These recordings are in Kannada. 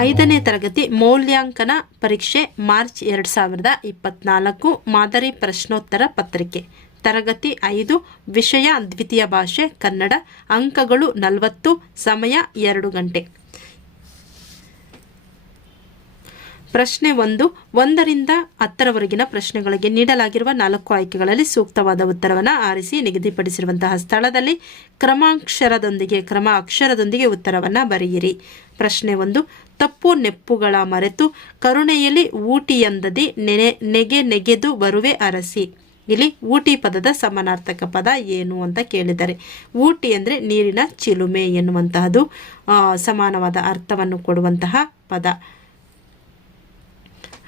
ಐದನೇ ತರಗತಿ ಮೌಲ್ಯಾಂಕನ ಪರೀಕ್ಷೆ ಮಾರ್ಚ್ ಎರಡು ಸಾವಿರದ ಇಪ್ಪತ್ನಾಲ್ಕು ಮಾದರಿ ಪ್ರಶ್ನೋತ್ತರ ಪತ್ರಿಕೆ. ತರಗತಿ ಐದು, ವಿಷಯ ದ್ವಿತೀಯ ಭಾಷೆ ಕನ್ನಡ, ಅಂಕಗಳು ನಲವತ್ತು, ಸಮಯ ಎರಡು ಗಂಟೆ. ಪ್ರಶ್ನೆ ಒಂದು, ಒಂದರಿಂದ ಹತ್ತರವರೆಗಿನ ಪ್ರಶ್ನೆಗಳಿಗೆ ನೀಡಲಾಗಿರುವ ನಾಲ್ಕು ಆಯ್ಕೆಗಳಲ್ಲಿ ಸೂಕ್ತವಾದ ಉತ್ತರವನ್ನು ಆರಿಸಿ ನಿಗದಿಪಡಿಸಿರುವಂತಹ ಸ್ಥಳದಲ್ಲಿ ಕ್ರಮಾಕ್ಷರದೊಂದಿಗೆ ಕ್ರಮ ಅಕ್ಷರದೊಂದಿಗೆ ಉತ್ತರವನ್ನು ಬರೆಯಿರಿ. ಪ್ರಶ್ನೆ ಒಂದು, ತಪ್ಪು ನೆಪ್ಪುಗಳ ಮರೆತು ಕರುಣೆಯಲ್ಲಿ ಊಟಿಯಂದದಿ ನೆನೆ, ನೆಗೆ ನೆಗೆದು ಬರುವೆ ಅರಸಿ. ಇಲ್ಲಿ ಊಟಿ ಪದದ ಸಮಾನಾರ್ಥಕ ಪದ ಏನು ಅಂತ ಕೇಳಿದ್ದಾರೆ ಊಟಿ ಅಂದರೆ ನೀರಿನ ಚಿಲುಮೆ ಎನ್ನುವಂತಹದ್ದು ಸಮಾನವಾದ ಅರ್ಥವನ್ನು ಕೊಡುವಂತಹ ಪದ.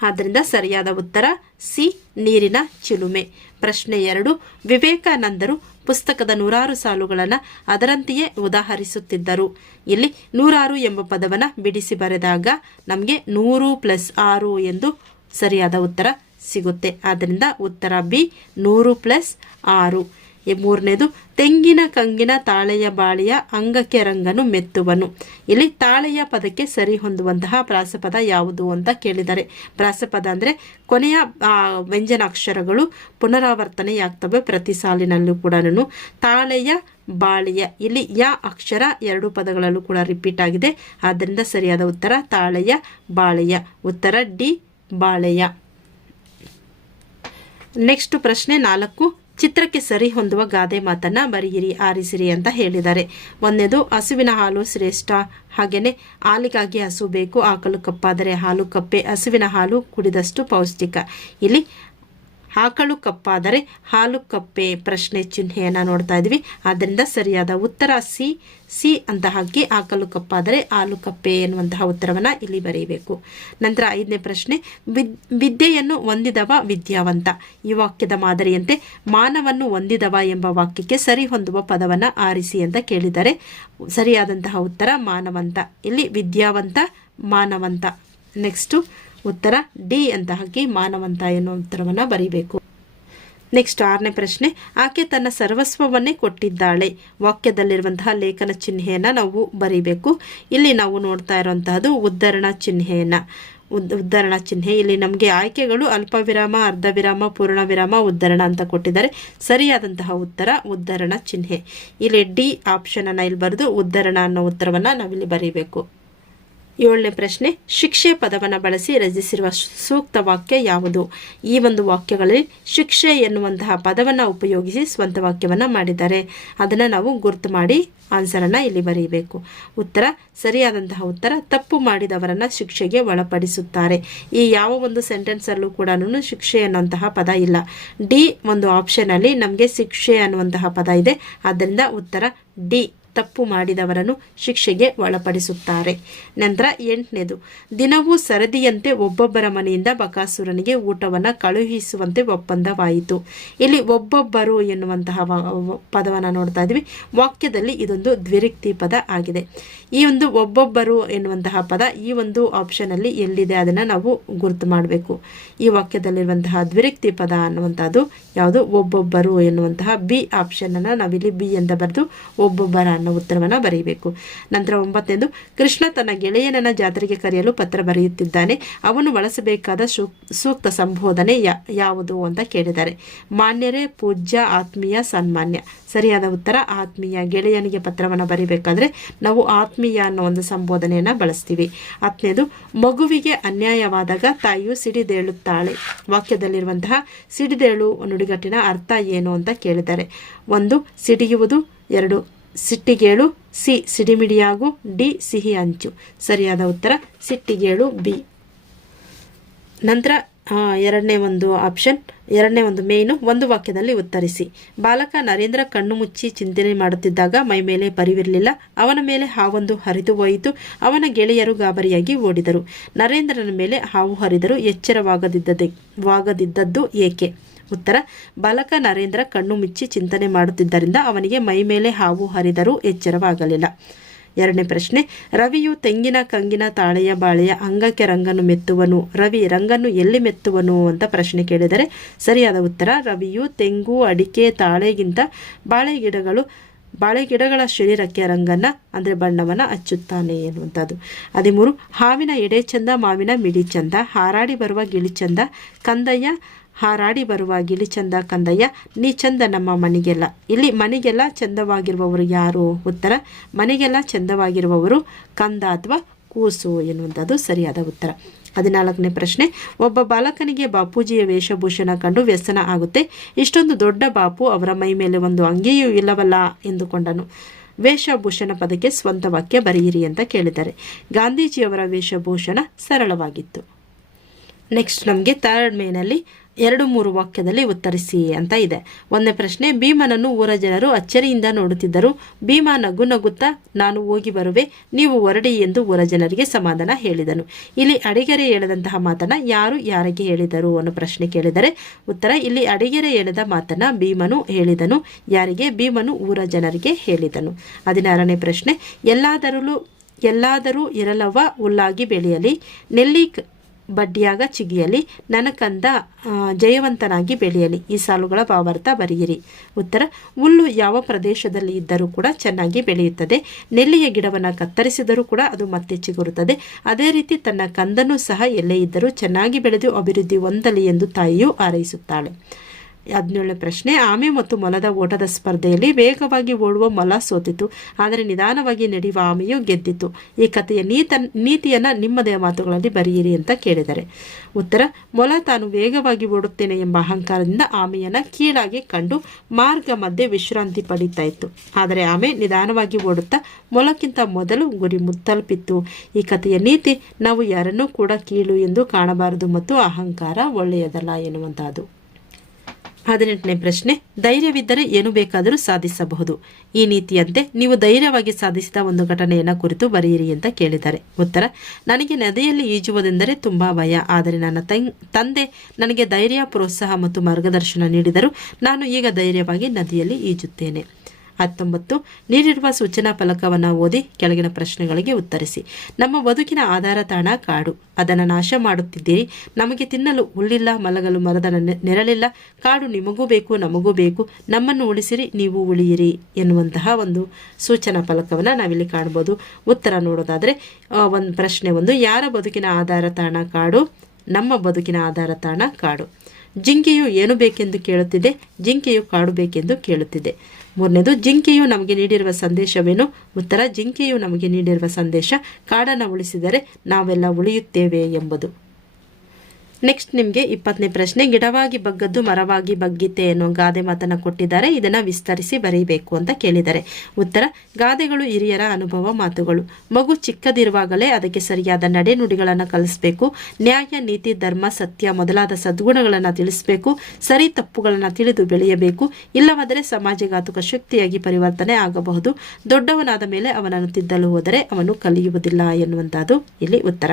ಆದ್ದರಿಂದ ಸರಿಯಾದ ಉತ್ತರ, ಸಿ, ನೀರಿನ ಚಿಲುಮೆ. ಪ್ರಶ್ನೆ ಎರಡು, ವಿವೇಕಾನಂದರು ಪುಸ್ತಕದ ನೂರಾರು ಸಾಲುಗಳನ್ನು ಅದರಂತೆಯೇ ಉದಾಹರಿಸುತ್ತಿದ್ದರು. ಇಲ್ಲಿ ನೂರಾರು ಎಂಬ ಪದವನ್ನು ಬಿಡಿಸಿ ಬರೆದಾಗ ನಮಗೆ ನೂರು ಪ್ಲಸ್ ಆರು ಎಂದು ಸರಿಯಾದ ಉತ್ತರ ಸಿಗುತ್ತೆ. ಆದ್ದರಿಂದ ಉತ್ತರ ಬಿ, ನೂರು ಪ್ಲಸ್ ಆರು. ಮೂರನೇದು, ತೆಂಗಿನ ಕಂಗಿನ ತಾಳೆಯ ಬಾಳಿಯ ಅಂಗಕ್ಕೆ ರಂಗನು ಮೆತ್ತುವನು. ಇಲ್ಲಿ ತಾಳೆಯ ಪದಕ್ಕೆ ಸರಿ ಹೊಂದುವಂತಹ ಪ್ರಾಸಪದ ಯಾವುದು ಅಂತ ಕೇಳಿದರೆ, ಪ್ರಾಸಪದ ಅಂದರೆ ಕೊನೆಯ ವ್ಯಂಜನ ಅಕ್ಷರಗಳು ಪುನರಾವರ್ತನೆಯಾಗ್ತವೆ ಪ್ರತಿ ಸಾಲಿನಲ್ಲೂ ಕೂಡ ತಾಳೆಯ ಬಾಳೆಯ, ಇಲ್ಲಿ ಯ ಅಕ್ಷರ ಎರಡು ಪದಗಳಲ್ಲೂ ಕೂಡ ರಿಪೀಟ್ ಆಗಿದೆ. ಆದ್ದರಿಂದ ಸರಿಯಾದ ಉತ್ತರ ತಾಳೆಯ ಬಾಳೆಯ, ಉತ್ತರ ಡಿ ಬಾಳೆಯ. ನೆಕ್ಸ್ಟ್ ಪ್ರಶ್ನೆ ನಾಲ್ಕು ಚಿತ್ರಕ್ಕೆ ಸರಿ ಹೊಂದುವ ಗಾದೆ ಮಾತನ್ನ ಬರೆಯಿರಿ ಆರಿಸಿರಿ ಅಂತ ಹೇಳಿದ್ದಾರೆ. ಒಂದನೇದು, ಹಸುವಿನ ಹಾಲು ಶ್ರೇಷ್ಠ. ಹಾಗೆಯೇ ಹಾಲಿಗಾಗಿ ಹಸು ಬೇಕು ಆಕಲು ಕಪ್ಪಾದರೆ ಹಾಲು ಕಪ್ಪೆ, ಹಸುವಿನ ಹಾಲು ಕುಡಿದಷ್ಟು ಪೌಷ್ಟಿಕ. ಇಲ್ಲಿ ಆಕಳು ಕಪ್ಪಾದರೆ ಹಾಲು ಕಪ್ಪೆ ಪ್ರಶ್ನೆ ಚಿಹ್ನೆಯನ್ನು ನೋಡ್ತಾ ಇದ್ವಿ. ಆದ್ದರಿಂದ ಸರಿಯಾದ ಉತ್ತರ ಸಿ ಸಿ ಅಂತ ಹಾಕಿ ಆಕಲು ಕಪ್ಪಾದರೆ ಹಾಲು ಕಪ್ಪೆ ಎನ್ನುವಂತಹ ಉತ್ತರವನ್ನು ಇಲ್ಲಿ ಬರೆಯಬೇಕು ನಂತರ ಐದನೇ ಪ್ರಶ್ನೆ, ವಿದ್, ವಿದ್ಯೆಯನ್ನು ಹೊಂದಿದವ ವಿದ್ಯಾವಂತ. ಈ ವಾಕ್ಯದ ಮಾದರಿಯಂತೆ ಮಾನವನ್ನು ಹೊಂದಿದವ ಎಂಬ ವಾಕ್ಯಕ್ಕೆ ಸರಿ ಹೊಂದುವ ಪದವನ್ನು ಆರಿಸಿ ಅಂತ ಕೇಳಿದರೆ ಸರಿಯಾದಂತಹ ಉತ್ತರ ಮಾನವಂತ. ಇಲ್ಲಿ ವಿದ್ಯಾವಂತ, ಮಾನವಂತ. ನೆಕ್ಸ್ಟು ಉತ್ತರ ಡಿ ಅಂತ ಹಾಕಿ ಮಾನವಂತ ಎನ್ನುವ ಉತ್ತರವನ್ನು ಬರೀಬೇಕು. ನೆಕ್ಸ್ಟ್ ಆರನೇ ಪ್ರಶ್ನೆ, ಆಕೆ ತನ್ನ ಸರ್ವಸ್ವವನ್ನೇ ಕೊಟ್ಟಿದ್ದಾಳೆ. ವಾಕ್ಯದಲ್ಲಿರುವಂತಹ ಲೇಖನ ಚಿಹ್ನೆಯನ್ನು ನಾವು ಬರೀಬೇಕು. ಇಲ್ಲಿ ನಾವು ನೋಡ್ತಾ ಇರುವಂತಹದ್ದು ಉದ್ಧರಣ ಚಿಹ್ನೆಯನ್ನು. ಉದ್ ಉದ್ಧರಣ ಚಿಹ್ನೆ, ಇಲ್ಲಿ ನಮಗೆ ಆಯ್ಕೆಗಳು ಅಲ್ಪ ವಿರಾಮ ಅರ್ಧ ವಿರಾಮ ಪೂರ್ಣ ವಿರಾಮ ಉದ್ಧರಣ ಅಂತ ಕೊಟ್ಟಿದ್ದಾರೆ. ಸರಿಯಾದಂತಹ ಉತ್ತರ ಉದ್ಧರಣ ಚಿಹ್ನೆ. ಇಲ್ಲಿ ಡಿ ಆಪ್ಷನನ್ನು ಇಲ್ಲಿ ಬರೆದು ಉದ್ಧರಣ ಅನ್ನೋ ಉತ್ತರವನ್ನು ನಾವಿಲ್ಲಿ ಬರೀಬೇಕು. ಏಳನೇ ಪ್ರಶ್ನೆ, ಶಿಕ್ಷೆ ಪದವನ್ನು ಬಳಸಿ ರಚಿಸಿರುವ ಸೂಕ್ತ ವಾಕ್ಯ ಯಾವುದು? ಈ ಒಂದು ವಾಕ್ಯಗಳಲ್ಲಿ ಶಿಕ್ಷೆ ಎನ್ನುವಂತಹ ಪದವನ್ನು ಉಪಯೋಗಿಸಿ ಸ್ವಂತ ವಾಕ್ಯವನ್ನು ಮಾಡಿದ್ದಾರೆ. ಅದನ್ನು ನಾವು ಗುರುತು ಮಾಡಿ ಆನ್ಸರನ್ನು ಇಲ್ಲಿ ಬರೆಯಬೇಕು ಉತ್ತರ, ಸರಿಯಾದಂತಹ ಉತ್ತರ ತಪ್ಪು ಮಾಡಿದವರನ್ನು ಶಿಕ್ಷೆಗೆ ಒಳಪಡಿಸುತ್ತಾರೆ. ಈ ಯಾವ ಒಂದು ಸೆಂಟೆನ್ಸಲ್ಲೂ ಕೂಡ ಶಿಕ್ಷೆ ಅನ್ನುವಂತಹ ಪದ ಇಲ್ಲ. ಡಿ ಒಂದು ಆಪ್ಷನಲ್ಲಿ ನಮಗೆ ಶಿಕ್ಷೆ ಅನ್ನುವಂತಹ ಪದ ಇದೆ. ಆದ್ದರಿಂದ ಉತ್ತರ, ಡಿ. ತಪ್ಪು ಮಾಡಿದವರನ್ನು ಶಿಕ್ಷೆಗೆ ಒಳಪಡಿಸುತ್ತಾರೆ. ನಂತರ ಎಂಟನೇದು, ದಿನವೂ ಸರದಿಯಂತೆ ಒಬ್ಬೊಬ್ಬರ ಮನೆಯಿಂದ ಬಕಾಸುರನಿಗೆ ಊಟವನ್ನು ಕಳುಹಿಸುವಂತೆ ಒಪ್ಪಂದವಾಯಿತು. ಇಲ್ಲಿ ಒಬ್ಬೊಬ್ಬರು ಎನ್ನುವಂತಹ ಪದವನ್ನು ನೋಡ್ತಾ ಇದ್ವಿ ವಾಕ್ಯದಲ್ಲಿ ಇದೊಂದು ದ್ವಿರಿಕ್ತಿ ಪದ ಆಗಿದೆ. ಈ ಒಂದು ಒಬ್ಬೊಬ್ಬರು ಎನ್ನುವಂತಹ ಪದ ಈ ಒಂದು ಆಪ್ಷನ್ ಅಲ್ಲಿ ಎಲ್ಲಿದೆ ಅದನ್ನು ನಾವು ಗುರುತು ಮಾಡಬೇಕು. ಈ ವಾಕ್ಯದಲ್ಲಿರುವಂತಹ ದ್ವಿರಿಕ್ತಿ ಪದ ಅನ್ನುವಂಥದ್ದು ಯಾವುದು? ಒಬ್ಬೊಬ್ಬರು ಎನ್ನುವಂತಹ ಬಿ ಆಪ್ಷನ್ ಆಪ್ಷನನ್ನು ನಾವಿಲ್ಲಿ ಬಿ ಅಂತ ಬರೆದು ಒಬ್ಬೊಬ್ಬರ ಅನ್ನೋ ಉತ್ತರವನ್ನು ಬರೆಯಬೇಕು ನಂತರ ಒಂಬತ್ತನೇದು, ಕೃಷ್ಣ ತನ್ನ ಗೆಳೆಯನನ್ನು ಜಾತ್ರೆಗೆ ಕರೆಯಲು ಪತ್ರ ಬರೆಯುತ್ತಿದ್ದಾನೆ. ಅವನು ಬಳಸಬೇಕಾದ ಸೂಕ್ತ ಸಂಬೋಧನೆ ಯಾವುದು ಅಂತ ಕೇಳಿದ್ದಾರೆ. ಮಾನ್ಯರೇ, ಪೂಜ್ಯ, ಆತ್ಮೀಯ, ಸನ್ಮಾನ್ಯ. ಸರಿಯಾದ ಉತ್ತರ, ಆತ್ಮೀಯ. ಗೆಳೆಯನಿಗೆ ಪತ್ರವನ್ನು ಬರೀಬೇಕಾದ್ರೆ ನಾವು ಆತ್ಮೀಯ ಅನ್ನೋ ಒಂದು ಸಂಬೋಧನೆಯನ್ನು ಬಳಸ್ತೀವಿ. ಹತ್ತನೇದು, ಮಗುವಿಗೆ ಅನ್ಯಾಯವಾದಾಗ ತಾಯಿಯು ಸಿಡಿದೇಳುತ್ತಾಳೆ. ವಾಕ್ಯದಲ್ಲಿರುವಂತಹ ಸಿಡಿದೇಳು ನುಡಿಗಟ್ಟಿನ ಅರ್ಥ ಏನು ಅಂತ ಕೇಳಿದ್ದಾರೆ. ಒಂದು, ಸಿಡಿಯುವುದು. ಎರಡು ಸಿಟ್ಟಿಗೇಳು, ಸಿ ಸಿಡಿಮಿಡಿಯಾಗು, ಡಿ ಸಿಹಿ ಅಂಚು. ಸರಿಯಾದ ಉತ್ತರ, ಸಿಟ್ಟಿಗೇಳು, ಬಿ. ನಂತರ ಎರಡನೇ ಒಂದು ಆಪ್ಷನ್, ಎರಡನೇ ಒಂದು ಮೇಯ್ನು ಒಂದು ವಾಕ್ಯದಲ್ಲಿ ಉತ್ತರಿಸಿ. ಬಾಲಕ ನರೇಂದ್ರ ಕಣ್ಣು ಮುಚ್ಚಿ ಚಿಂತನೆ ಮಾಡುತ್ತಿದ್ದಾಗ ಮೈ ಮೇಲೆ ಪರಿವಿರಲಿಲ್ಲ. ಅವನ ಮೇಲೆ ಹಾವೊಂದು ಹರಿದು ಹೋಯಿತು. ಅವನ ಗೆಳೆಯರು ಗಾಬರಿಯಾಗಿ ಓಡಿದರು. ನರೇಂದ್ರನ ಮೇಲೆ ಹಾವು ಹರಿದರು ಎಚ್ಚರವಾಗದಿದ್ದದೆ, ವಾಗದಿದ್ದದ್ದು ಏಕೆ? ಉತ್ತರ, ಬಾಲಕ ನರೇಂದ್ರ ಕಣ್ಣು ಮುಚ್ಚಿ ಚಿಂತನೆ ಮಾಡುತ್ತಿದ್ದರಿಂದ ಅವನಿಗೆ ಮೈ ಮೇಲೆ ಹಾವು ಹರಿದರೂ ಎಚ್ಚರವಾಗಲಿಲ್ಲ. ಎರಡನೇ ಪ್ರಶ್ನೆ, ರವಿಯು ತೆಂಗಿನ ಕಂಗಿನ ತಾಳೆಯ ಬಾಳೆಯ ಅಂಗಕ್ಕೆ ರಂಗನ್ನು ಮೆತ್ತುವನು, ರವಿ ರಂಗನ್ನು ಎಲ್ಲಿ ಮೆತ್ತುವನು ಅಂತ ಪ್ರಶ್ನೆ ಕೇಳಿದರೆ ಸರಿಯಾದ ಉತ್ತರ, ರವಿಯು ತೆಂಗು, ಅಡಿಕೆ, ತಾಳೆಗಿಂತ ಬಾಳೆ ಗಿಡಗಳು, ಬಾಳೆ ಗಿಡಗಳ ಶರೀರಕ್ಕೆ ರಂಗನ್ನ, ಅಂದರೆ ಬಣ್ಣವನ್ನು ಹಚ್ಚುತ್ತಾನೆ ಎನ್ನುವಂಥದ್ದು. ಹದಿಮೂರು, ಹಾವಿನ ಎಡೆ ಚಂದ, ಮಾವಿನ ಮಿಡಿ ಚಂದ, ಹಾರಾಡಿ ಬರುವ ಗಿಳಿ ಚಂದ, ಕಂದಯ್ಯ ಹಾರಾಡಿ ಬರುವ ಗಿಳಿ ಚಂದ ಕಂದಯ್ಯ, ನೀ ಚಂದ ನಮ್ಮ ಮನೆಗೆಲ್ಲ. ಇಲ್ಲಿ ಮನೆಗೆಲ್ಲ ಚಂದವಾಗಿರುವವರು ಯಾರು? ಉತ್ತರ, ಮನೆಗೆಲ್ಲ ಚಂದವಾಗಿರುವವರು ಕಂದ ಅಥವಾ ಕೂಸು ಎನ್ನುವಂಥದ್ದು ಸರಿಯಾದ ಉತ್ತರ. ಹದಿನಾಲ್ಕನೇ ಪ್ರಶ್ನೆ, ಒಬ್ಬ ಬಾಲಕನಿಗೆ ಬಾಪೂಜಿಯ ವೇಷಭೂಷಣ ಕಂಡು ವ್ಯಸನ ಆಗುತ್ತೆ. ಇಷ್ಟೊಂದು ದೊಡ್ಡ ಬಾಪು ಅವರ ಮೈ ಮೇಲೆ ಒಂದು ಅಂಗಿಯೂ ಇಲ್ಲವಲ್ಲ? ಎಂದುಕೊಂಡನು. ವೇಷಭೂಷಣ ಪದಕ್ಕೆ ಸ್ವಂತ ವಾಕ್ಯ ಬರೆಯಿರಿ ಅಂತ ಕೇಳಿದ್ದಾರೆ. ಗಾಂಧೀಜಿಯವರ ವೇಷಭೂಷಣ ಸರಳವಾಗಿತ್ತು. ನೆಕ್ಸ್ಟ್ ನಮಗೆ ಥರ್ಡ್ ಮೇನಲ್ಲಿ ಎರಡು ಮೂರು ವಾಕ್ಯದಲ್ಲಿ ಉತ್ತರಿಸಿ ಅಂತ ಇದೆ. ಒಂದನೇ ಪ್ರಶ್ನೆ, ಭೀಮನನ್ನು ಊರ ಜನರು ಅಚ್ಚರಿಯಿಂದ ನೋಡುತ್ತಿದ್ದರು. ಭೀಮ ನಗು ನಗುತ್ತಾ, ನಾನು ಹೋಗಿ ಬರುವೆ, ನೀವು ಹೊರಡಿ ಎಂದು ಊರ ಜನರಿಗೆ ಸಮಾಧಾನ ಹೇಳಿದನು. ಇಲ್ಲಿ ಅಡಿಗೆರೆ ಹೇಳದಂತಹ ಮಾತನ್ನ ಯಾರು ಯಾರಿಗೆ ಹೇಳಿದರು ಅನ್ನೋ ಪ್ರಶ್ನೆ ಕೇಳಿದರೆ ಉತ್ತರ, ಇಲ್ಲಿ ಅಡಿಗೆರೆ ಹೇಳದ ಮಾತನ್ನ ಭೀಮನು ಹೇಳಿದನು, ಯಾರಿಗೆ? ಭೀಮನು ಊರ ಜನರಿಗೆ ಹೇಳಿದನು. ಹದಿನಾರನೇ ಪ್ರಶ್ನೆ ಎಲ್ಲಾದರೂ ಎಲ್ಲಾದರೂ ಇರಲವ ಹುಲ್ಲಾಗಿ ಬೆಳೆಯಲಿ. ನೆಲ್ಲಿ ಬಡ್ಡಿಯಾಗ ಚಿಗಿಯಲಿ, ನನಕಂದ ಜಯವಂತನಾಗಿ ಬೆಳೆಯಲಿ. ಈ ಸಾಲುಗಳ ಭಾವಾರ್ಥ ಬರೆಯಿರಿ. ಉತ್ತರ, ಹುಲ್ಲು ಯಾವ ಪ್ರದೇಶದಲ್ಲಿ ಇದ್ದರೂ ಕೂಡ ಚೆನ್ನಾಗಿ ಬೆಳೆಯುತ್ತದೆ. ನೆಲ್ಲಿಯ ಗಿಡವನ್ನು ಕತ್ತರಿಸಿದರೂ ಕೂಡ ಅದು ಮತ್ತೆ ಚಿಗುರುತ್ತದೆ. ಅದೇ ರೀತಿ ತನ್ನ ಕಂದನ್ನು ಸಹ ಎಲ್ಲೇ ಇದ್ದರೂ ಚೆನ್ನಾಗಿ ಬೆಳೆದು ಅಭಿವೃದ್ಧಿ ಹೊಂದಲಿ ಎಂದು ತಾಯಿಯು ಹಾರೈಸುತ್ತಾಳೆ. ಹದಿನೇಳನೇ ಪ್ರಶ್ನೆ, ಆಮೆ ಮತ್ತು ಮೊಲದ ಓಟದ ಸ್ಪರ್ಧೆಯಲ್ಲಿ ವೇಗವಾಗಿ ಓಡುವ ಮೊಲ ಸೋತಿತು, ಆದರೆ ನಿಧಾನವಾಗಿ ನಡೆಯುವ ಆಮೆಯು ಗೆದ್ದಿತು. ಈ ಕಥೆಯ ನೀತ, ನೀತಿಯನ್ನು ನಿಮ್ಮದೇ ಮಾತುಗಳಲ್ಲಿ ಬರೆಯಿರಿ ಅಂತ ಕೇಳಿದರೆ, ಉತ್ತರ, ಮೊಲ ತಾನು ವೇಗವಾಗಿ ಓಡುತ್ತೇನೆ ಎಂಬ ಅಹಂಕಾರದಿಂದ ಆಮೆಯನ್ನು ಕೀಳಾಗಿ ಕಂಡು ಮಾರ್ಗ ಮಧ್ಯೆ ವಿಶ್ರಾಂತಿ ಪಡೀತಾ ಇತ್ತು. ಆದರೆ ಆಮೆ ನಿಧಾನವಾಗಿ ಓಡುತ್ತಾ ಮೊಲಕ್ಕಿಂತ ಮೊದಲು ಗುರಿ ಮುತ್ತಲುಪಿತ್ತು. ಈ ಕಥೆಯ ನೀತಿ, ನಾವು ಯಾರನ್ನೂ ಕೂಡ ಕೀಳು ಎಂದು ಕಾಣಬಾರದು ಮತ್ತು ಅಹಂಕಾರ ಒಳ್ಳೆಯದಲ್ಲ ಎನ್ನುವಂತಹದ್ದು ಹದಿನೆಂಟನೇ ಪ್ರಶ್ನೆ, ಧೈರ್ಯವಿದ್ದರೆ ಏನು ಬೇಕಾದರೂ ಸಾಧಿಸಬಹುದು. ಈ ನೀತಿಯಂತೆ ನೀವು ಧೈರ್ಯವಾಗಿ ಸಾಧಿಸಿದ ಒಂದು ಘಟನೆಯನ್ನು ಕುರಿತು ಬರೆಯಿರಿ ಅಂತ ಕೇಳಿದ್ದಾರೆ. ಉತ್ತರ, ನನಗೆ ನದಿಯಲ್ಲಿ ಈಜುವುದೆಂದರೆ ತುಂಬ ಭಯ. ಆದರೆ ನನ್ನ ತಂದೆ ನನಗೆ ಧೈರ್ಯ, ಪ್ರೋತ್ಸಾಹ ಮತ್ತು ಮಾರ್ಗದರ್ಶನ ನೀಡಿದರು ನಾನು ಈಗ ಧೈರ್ಯವಾಗಿ ನದಿಯಲ್ಲಿ ಈಜುತ್ತೇನೆ. ಹತ್ತೊಂಬತ್ತು. ನೀಡಿರುವ ಸೂಚನಾ ಫಲಕವನ್ನು ಓದಿ ಕೆಳಗಿನ ಪ್ರಶ್ನೆಗಳಿಗೆ ಉತ್ತರಿಸಿ. ನಮ್ಮ ಬದುಕಿನ ಆಧಾರ ತಾಣ ಕಾಡು. ಅದನ್ನು ನಾಶ ಮಾಡುತ್ತಿದ್ದೀರಿ. ನಮಗೆ ತಿನ್ನಲು ಹುಲ್ಲಿಲ್ಲ, ಮಲಗಲು ಮರದ ನೆರಳಿಲ್ಲ. ಕಾಡು ನಿಮಗೂ ಬೇಕು, ನಮಗೂ ಬೇಕು. ನಮ್ಮನ್ನು ಉಳಿಸಿರಿ, ನೀವು ಉಳಿಯಿರಿ ಎನ್ನುವಂತಹ ಒಂದು ಸೂಚನಾ ಫಲಕವನ್ನು ನಾವಿಲ್ಲಿ ಕಾಣ್ಬೋದು. ಉತ್ತರ ನೋಡೋದಾದರೆ ಒಂದು ಪ್ರಶ್ನೆ ಒಂದು, ಯಾರ ಬದುಕಿನ ಆಧಾರ ತಾಣ ಕಾಡು? ನಮ್ಮ ಬದುಕಿನ ಆಧಾರ ತಾಣ ಕಾಡು. ಜಿಂಕೆಯು ಏನು ಬೇಕೆಂದು ಕೇಳುತ್ತಿದೆ? ಜಿಂಕೆಯು ಕಾಡು ಬೇಕೆಂದು ಕೇಳುತ್ತಿದೆ. ಮೂರನೇದು, ಜಿಂಕೆಯು ನಮಗೆ ನೀಡಿರುವ ಸಂದೇಶವೇನು? ಉತ್ತರ, ಜಿಂಕೆಯು ನಮಗೆ ನೀಡಿರುವ ಸಂದೇಶ, ಕಾಡನ್ನು ಉಳಿಸಿದರೆ ನಾವೆಲ್ಲ ಉಳಿಯುತ್ತೇವೆ ಎಂಬುದು. ನೆಕ್ಸ್ಟ್ ನಿಮಗೆ ಇಪ್ಪತ್ತನೇ ಪ್ರಶ್ನೆ, ಗಿಡವಾಗಿ ಬಗ್ಗದ್ದು ಮರವಾಗಿ ಬಗ್ಗಿತೆ ಅನ್ನೋ ಗಾದೆ ಮಾತನ್ನು ಕೊಟ್ಟಿದ್ದಾರೆ. ಇದನ್ನು ವಿಸ್ತರಿಸಿ ಬರೀಬೇಕು ಅಂತ ಕೇಳಿದ್ದಾರೆ. ಉತ್ತರ, ಗಾದೆಗಳು ಹಿರಿಯರ ಅನುಭವ ಮಾತುಗಳು. ಮಗು ಚಿಕ್ಕದಿರುವಾಗಲೇ ಅದಕ್ಕೆ ಸರಿಯಾದ ನಡೆನುಡಿಗಳನ್ನು ಕಲಿಸಬೇಕು. ನ್ಯಾಯ, ನೀತಿ, ಧರ್ಮ, ಸತ್ಯ ಮೊದಲಾದ ಸದ್ಗುಣಗಳನ್ನು ತಿಳಿಸಬೇಕು. ಸರಿ ತಪ್ಪುಗಳನ್ನು ತಿಳಿದು ಬೆಳೆಯಬೇಕು. ಇಲ್ಲವಾದರೆ ಸಮಾಜಘಾತುಕ ಶಕ್ತಿಯಾಗಿ ಪರಿವರ್ತನೆ ಆಗಬಹುದು. ದೊಡ್ಡವನಾದ ಮೇಲೆ ಅವನನ್ನು ತಿದ್ದಲು ಹೋದರೆ ಅವನು ಕಲಿಯುವುದಿಲ್ಲ ಎನ್ನುವಂಥದ್ದು ಇಲ್ಲಿ ಉತ್ತರ.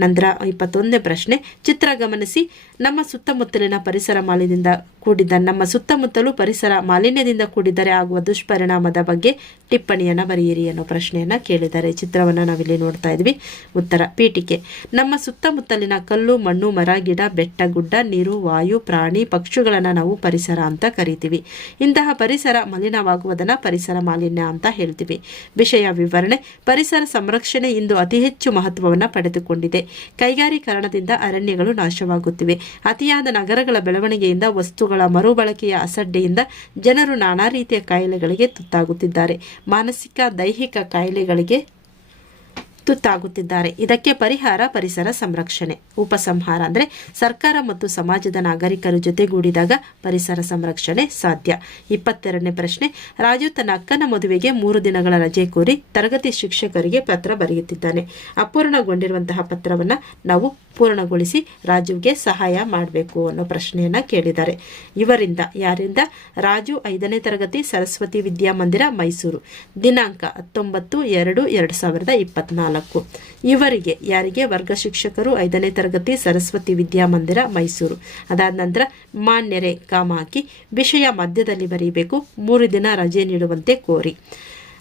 ನಂತರ ಇಪ್ಪತ್ತೊಂದನೇ ಪ್ರಶ್ನೆ, ಚಿತ್ರ ಗಮನಿಸಿ ನಮ್ಮ ಸುತ್ತಮುತ್ತಲಿನ ಪರಿಸರ ಮಾಲಿನ್ಯದಿಂದ ಕೂಡಿದ ನಮ್ಮ ಸುತ್ತಮುತ್ತಲೂ ಪರಿಸರ ಮಾಲಿನ್ಯದಿಂದ ಕೂಡಿದರೆ ಆಗುವ ದುಷ್ಪರಿಣಾಮದ ಬಗ್ಗೆ ಟಿಪ್ಪಣಿಯನ್ನು ಬರೆಯಿರಿ ಅನ್ನೋ ಪ್ರಶ್ನೆಯನ್ನು ಕೇಳಿದ್ದಾರೆ ಚಿತ್ರವನ್ನು ನಾವಿಲ್ಲಿ ನೋಡ್ತಾ ಇದ್ವಿ. ಉತ್ತರ, ಪೀಠಿಕೆ. ನಮ್ಮ ಸುತ್ತಮುತ್ತಲಿನ ಕಲ್ಲು, ಮಣ್ಣು, ಮರ, ಗಿಡ, ಬೆಟ್ಟ, ಗುಡ್ಡ, ನೀರು, ವಾಯು, ಪ್ರಾಣಿ, ಪಕ್ಷಿಗಳನ್ನು ನಾವು ಪರಿಸರ ಅಂತ ಕರಿತೀವಿ. ಇಂತಹ ಪರಿಸರ ಮಲಿನವಾಗುವುದನ್ನು ಪರಿಸರ ಮಾಲಿನ್ಯ ಅಂತ ಹೇಳ್ತೀವಿ. ವಿಷಯ ವಿವರಣೆ, ಪರಿಸರ ಸಂರಕ್ಷಣೆ ಇಂದು ಅತಿ ಹೆಚ್ಚು ಮಹತ್ವವನ್ನು ಪಡೆದುಕೊಂಡಿದೆ. ಕೈಗಾರೀಕರಣದಿಂದ ಅರಣ್ಯಗಳು ನಾಶವಾಗುತ್ತಿವೆ. ಅತಿಯಾದ ನಗರಗಳ ಬೆಳವಣಿಗೆಯಿಂದ ವಸ್ತುಗಳ ಮರುಬಳಕೆಯ ಅಸಡ್ಡೆಯಿಂದ ಜನರು ನಾನಾ ರೀತಿಯ ಕಾಯಿಲೆಗಳಿಗೆ ತುತ್ತಾಗುತ್ತಿದ್ದಾರೆ. ಮಾನಸಿಕ, ದೈಹಿಕ ಕಾಯಿಲೆಗಳಿಗೆ ತುತ್ತಾಗುತ್ತಿದ್ದಾರೆ. ಇದಕ್ಕೆ ಪರಿಹಾರ ಪರಿಸರ ಸಂರಕ್ಷಣೆ, ಉಪಸಂಹಾರ ಅಂದರೆ ಸರ್ಕಾರ ಮತ್ತು ಸಮಾಜದ ನಾಗರಿಕರು ಜೊತೆಗೂಡಿದಾಗ ಪರಿಸರ ಸಂರಕ್ಷಣೆ ಸಾಧ್ಯ. ಇಪ್ಪತ್ತೆರಡನೇ ಪ್ರಶ್ನೆ, ರಾಜು ತನ್ನ ಅಕ್ಕನ ಮದುವೆಗೆ ಮೂರು ದಿನಗಳ ರಜೆ ಕೋರಿ ತರಗತಿ ಶಿಕ್ಷಕರಿಗೆ ಪತ್ರ ಬರೆಯುತ್ತಿದ್ದಾನೆ. ಅಪೂರ್ಣಗೊಂಡಿರುವಂತಹ ಪತ್ರವನ್ನು ನಾವು ಪೂರ್ಣಗೊಳಿಸಿ ರಾಜುಗೆ ಸಹಾಯ ಮಾಡಬೇಕು ಅನ್ನೋ ಪ್ರಶ್ನೆಯನ್ನ ಕೇಳಿದ್ದಾರೆ. ಇವರಿಂದ ಯಾರಿಂದ? ರಾಜು ಐದನೇ ತರಗತಿ ಸರಸ್ವತಿ ವಿದ್ಯಾಮಂದಿರ ಮೈಸೂರು. ದಿನಾಂಕ ಹತ್ತೊಂಬತ್ತು ಎರಡು ಎರಡು ಸಾವಿರದ ಇಪ್ಪತ್ನಾಲ್ಕು. ಇವರಿಗೆ ಯಾರಿಗೆ ವರ್ಗ ಶಿಕ್ಷಕರು ಐದನೇ ತರಗತಿ ಸರಸ್ವತಿ ವಿದ್ಯಾಮಂದಿರ ಮೈಸೂರು. ಅದಾದ ನಂತರ ಮಾನ್ಯರೇ ಕಾಮ ಹಾಕಿ ವಿಷಯ ಮಧ್ಯದಲ್ಲಿ ಬರೀಬೇಕು, ಮೂರು ದಿನ ರಜೆ ನೀಡುವಂತೆ ಕೋರಿ.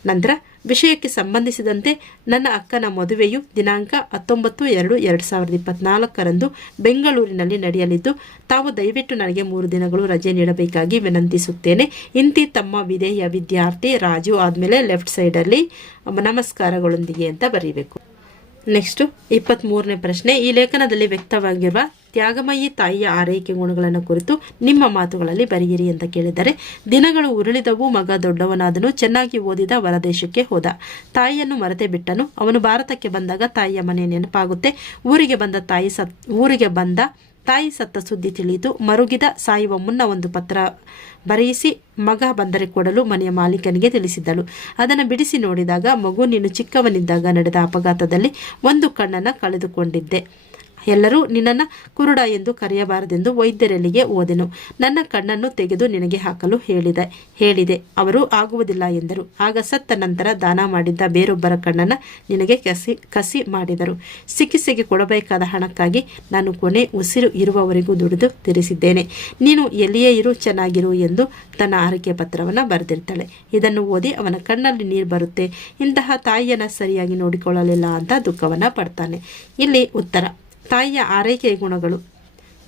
ನಂತರ ವಿಷಯಕ್ಕೆ ಸಂಬಂಧಿಸಿದಂತೆ ನನ್ನ ಅಕ್ಕನ ಮದುವೆಯು ದಿನಾಂಕ ಹತ್ತೊಂಬತ್ತು ಎರಡು ಎರಡು ಸಾವಿರದ ಇಪ್ಪತ್ನಾಲ್ಕರಂದು ಬೆಂಗಳೂರಿನಲ್ಲಿ ನಡೆಯಲಿದ್ದು, ತಾವು ದಯವಿಟ್ಟು ನನಗೆ ಮೂರು ದಿನಗಳು ರಜೆ ನೀಡಬೇಕಾಗಿ ವಿನಂತಿಸುತ್ತೇನೆ. ಇಂತಿ ತಮ್ಮ ವಿಧೇಯ ವಿದ್ಯಾರ್ಥಿ ರಾಜು ಆದಮೇಲೆ ಲೆಫ್ಟ್ ಸೈಡಲ್ಲಿ ನಮಸ್ಕಾರಗಳೊಂದಿಗೆ ಅಂತ ಬರೀಬೇಕು. ನೆಕ್ಸ್ಟು ಇಪ್ಪತ್ತ್ಮೂರನೇ ಪ್ರಶ್ನೆ. ಈ ಲೇಖನದಲ್ಲಿ ವ್ಯಕ್ತವಾಗಿರುವ ತ್ಯಾಗಮಯಿ ತಾಯಿಯ ಆರೈಕೆ ಗುಣಗಳನ್ನು ಕುರಿತು ನಿಮ್ಮ ಮಾತುಗಳಲ್ಲಿ ಬರೆಯಿರಿ ಅಂತ ಕೇಳಿದರೆ, ದಿನಗಳು ಉರುಳಿದವು, ಮಗ ದೊಡ್ಡವನಾದನು, ಚೆನ್ನಾಗಿ ಓದಿದ ಹೊರದೇಶಕ್ಕೆ ಹೋದ. ತಾಯಿಯನ್ನು ಮರೆತೆ ಬಿಟ್ಟನು. ಅವನು ಭಾರತಕ್ಕೆ ಬಂದಾಗ ತಾಯಿಯ ಮನೆ ನೆನಪಾಗುತ್ತೆ. ಊರಿಗೆ ಬಂದ ತಾಯಿ ಸತ್, ಊರಿಗೆ ಬಂದ ತಾಯಿ ಸತ್ತ ಸುದ್ದಿ ತಿಳಿದು ಮರುಗಿದ ಸಾಯುವ ಮುನ್ನ ಒಂದು ಪತ್ರ ಬರೆಯಿಸಿ ಮಗ ಬಂದರೆ ಕೊಡಲು ಮನೆಯ ಮಾಲೀಕನಿಗೆ ತಿಳಿಸಿದ್ದಳು. ಅದನ್ನು ಬಿಡಿಸಿ ನೋಡಿದಾಗ ಮಗು ನೀನು ಚಿಕ್ಕವನಿದ್ದಾಗ ನಡೆದ ಅಪಘಾತದಲ್ಲಿ ಒಂದು ಕಣ್ಣನ್ನು ಕಳೆದುಕೊಂಡಿದ್ದೆ. ಎಲ್ಲರೂ ನಿನ್ನನ್ನು ಕುರುಡ ಎಂದು ಕರೆಯಬಾರದೆಂದು ವೈದ್ಯರಲ್ಲಿಗೆ ಓದೆನು. ನನ್ನ ಕಣ್ಣನ್ನು ತೆಗೆದು ನಿನಗೆ ಹಾಕಲು ಹೇಳಿದೆ. ಹೇಳಿದೆ. ಅವರು ಆಗುವುದಿಲ್ಲ ಎಂದರು. ಆಗ ಸತ್ತ ನಂತರ ದಾನ ಮಾಡಿದ್ದ ಬೇರೊಬ್ಬರ ಕಣ್ಣನ್ನು ನಿನಗೆ ಕಸಿ ಕಸಿ ಮಾಡಿದರು. ಚಿಕಿತ್ಸೆಗೆ ಕೊಡಬೇಕಾದ ಹಣಕ್ಕಾಗಿ ನಾನು ಕೊನೆ ಉಸಿರು ಇರುವವರೆಗೂ ದುಡಿದು ತಿಳಿಸಿದ್ದೇನೆ ನೀನು ಎಲ್ಲಿಯೇ ಇರು, ಚೆನ್ನಾಗಿರು ಎಂದು ತನ್ನ ಆರೈಕೆ ಪತ್ರವನ್ನು ಬರೆದಿರ್ತಾಳೆ. ಇದನ್ನು ಓದಿ ಅವನ ಕಣ್ಣಲ್ಲಿ ನೀರು ಬರುತ್ತೆ. ಇಂತಹ ತಾಯಿಯನ್ನು ಸರಿಯಾಗಿ ನೋಡಿಕೊಳ್ಳಲಿಲ್ಲ ಅಂತ ದುಃಖವನ್ನು ಪಡ್ತಾನೆ. ಇಲ್ಲಿ ಉತ್ತರ. ತಾಯಿಯ ಆರೈಕೆಯ ಗುಣಗಳು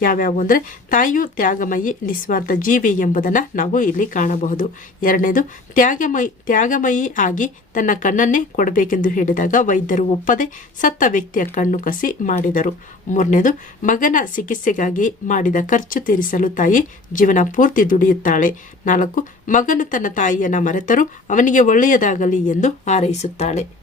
ಯಾವ್ಯಾವು ಅಂದರೆ ತಾಯಿಯು ತ್ಯಾಗಮಯಿ, ನಿಸ್ವಾರ್ಥ ಜೀವಿ ಎಂಬುದನ್ನು ನಾವು ಇಲ್ಲಿ ಕಾಣಬಹುದು. ಎರಡನೇದು, ತ್ಯಾಗಮಯಿ ತ್ಯಾಗಮಯಿ ಆಗಿ ತನ್ನ ಕಣ್ಣನ್ನೇ ಕೊಡಬೇಕೆಂದು ಹೇಳಿದಾಗ ವೈದ್ಯರು ಒಪ್ಪದೆ ಸತ್ತ ವ್ಯಕ್ತಿಯ ಕಣ್ಣು ಕಸಿ ಮಾಡಿದರು. ಮೂರನೇದು, ಮಗನ ಚಿಕಿತ್ಸೆಗಾಗಿ ಮಾಡಿದ ಖರ್ಚು ತೀರಿಸಲು ತಾಯಿ ಜೀವನ ಪೂರ್ತಿ ದುಡಿಯುತ್ತಾಳೆ. ನಾಲ್ಕು, ಮಗನು ತನ್ನ ತಾಯಿಯನ್ನು ಮರೆತರೂ ಅವನಿಗೆ ಒಳ್ಳೆಯದಾಗಲಿ ಎಂದು ಹಾರೈಸುತ್ತಾಳೆ.